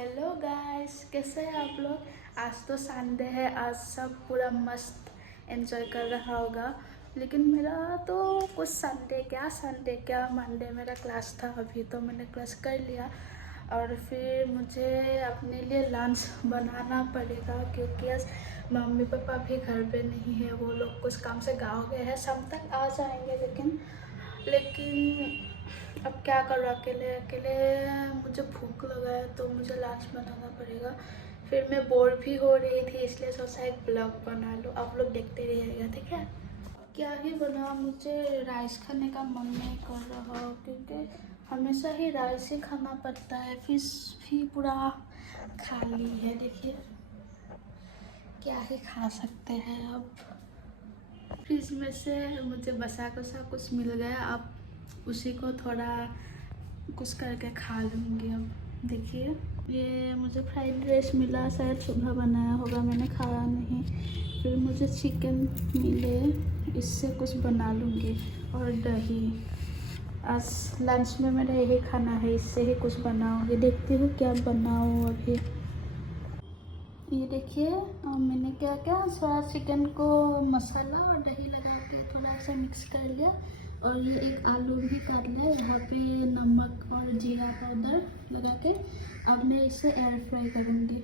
Hello guys, कैसे हैं आप लोग। आज तो संडे है, आज सब पूरा मस्त एंजॉय कर रहा होगा। लेकिन मेरा तो कुछ संडे क्या मंडे मेरा क्लास था। अभी तो मैंने क्लास कर लिया और फिर मुझे अपने लिए लंच बनाना पड़ेगा क्योंकि आज मम्मी पापा भी घर पे नहीं है। वो लोग कुछ काम से गाँव गए हैं, शाम तक आ जाएंगे। लेकिन अब क्या करूँ, अकेले अकेले मुझे भूख लगा है तो मुझे लंच बनाना पड़ेगा। फिर मैं बोर भी हो रही थी, इसलिए सोचा एक ब्लॉग बना लूँ। आप लोग देखते रहिएगा, ठीक है। क्या ही बना, मुझे राइस खाने का मन नहीं कर रहा क्योंकि हमेशा ही राइस ही खाना पड़ता है। फिश भी पूरा खाली है, देखिए। क्या ही खा सकते हैं अब। फ्रिज में से मुझे बसा कुसा कुछ मिल गया, अब उसी को थोड़ा कुछ करके खा लूँगी। अब देखिए, ये मुझे फ्राइड राइस मिला, शायद सुबह बनाया होगा, मैंने खाया नहीं। फिर मुझे चिकन मिले, इससे कुछ बना लूँगी। और दही, आज लंच में मेरा यही खाना है, इससे ही कुछ बनाऊँगी। देखती हूँ क्या बनाऊँ अभी। ये देखिए, मैंने क्या क्या थोड़ा चिकन को मसाला और दही लगा के थोड़ा सा मिक्स कर लिया। और ये एक आलू भी काट लिया, यहाँ पे नमक और जीरा पाउडर लगा के। अब मैं इसे एयर फ्राई करूँगी।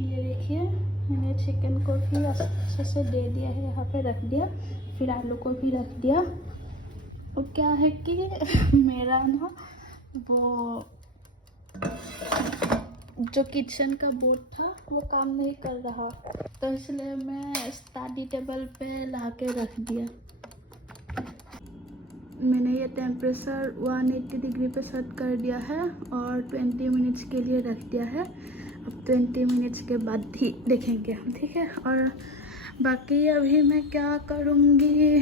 ये देखिए, मैंने चिकन को भी अच्छे से दे दिया है, यहाँ पे रख दिया। फिर आलू को भी रख दिया। और क्या है कि मेरा ना वो जो किचन का बोर्ड था वो काम नहीं कर रहा, तो इसलिए मैं स्टडी टेबल पे ला के रख दिया। मैंने ये टेम्परेचर 180 डिग्री पे सेट कर दिया है और 20 मिनट्स के लिए रख दिया है। अब 20 मिनट्स के बाद ही देखेंगे हम, ठीक है। और बाकी अभी मैं क्या करूँगी,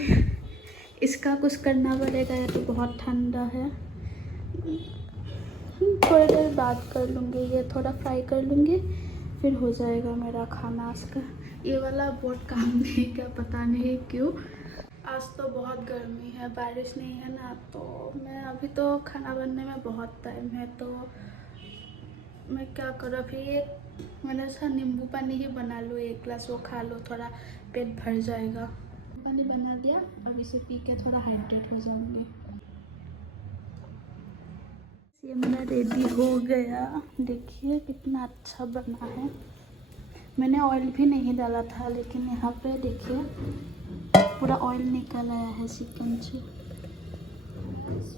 इसका कुछ करना पड़ेगा। ये तो बहुत ठंडा है, थोड़ी देर बात कर लूँगी। ये थोड़ा फ्राई कर लूँगी, फिर हो जाएगा मेरा खाना आज का। ये वाला बोर्ड काम नहीं किया, पता नहीं क्यों। आज तो बहुत गर्मी है, बारिश नहीं है ना, तो मैं अभी तो खाना बनने में बहुत टाइम है, तो मैं क्या करूँ अभी। मैंने सोचा नींबू पानी ही बना लूँ, एक गिलास वो खा लो, थोड़ा पेट भर जाएगा। पानी बना दिया, अब इसे पी के थोड़ा हाइड्रेट हो जाऊँगी। ये मेरा रेडी हो गया, देखिए कितना अच्छा बना है। मैंने ऑयल भी नहीं डाला था, लेकिन यहाँ पे देखिए पूरा ऑयल निकल आया है चिकन से।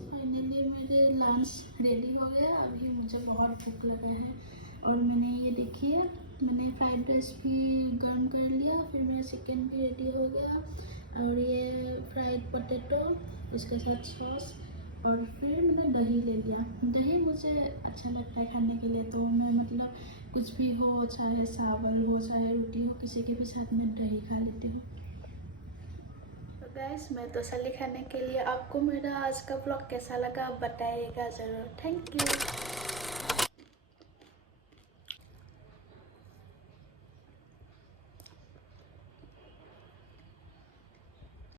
फाइनली मेरे लंच रेडी हो गया। अभी मुझे बहुत भूख लगा है और मैंने ये देखिए, मैंने फ्राइड राइस भी गर्म कर लिया। फिर मेरा चिकन भी रेडी हो गया और ये फ्राइड पोटैटो, उसके साथ सॉस। और फिर मैंने दही ले लिया। दही मुझे अच्छा लगता है खाने के लिए, तो मैं मतलब कुछ भी हो, चाहे चावल हो चाहे रोटी हो, किसी के भी साथ में दही खा लेती हूँ। तो गाइस, मैं तो चली खाने के लिए। आपको मेरा आज का ब्लॉग कैसा लगा आप बताइएगा ज़रूर। Thank you.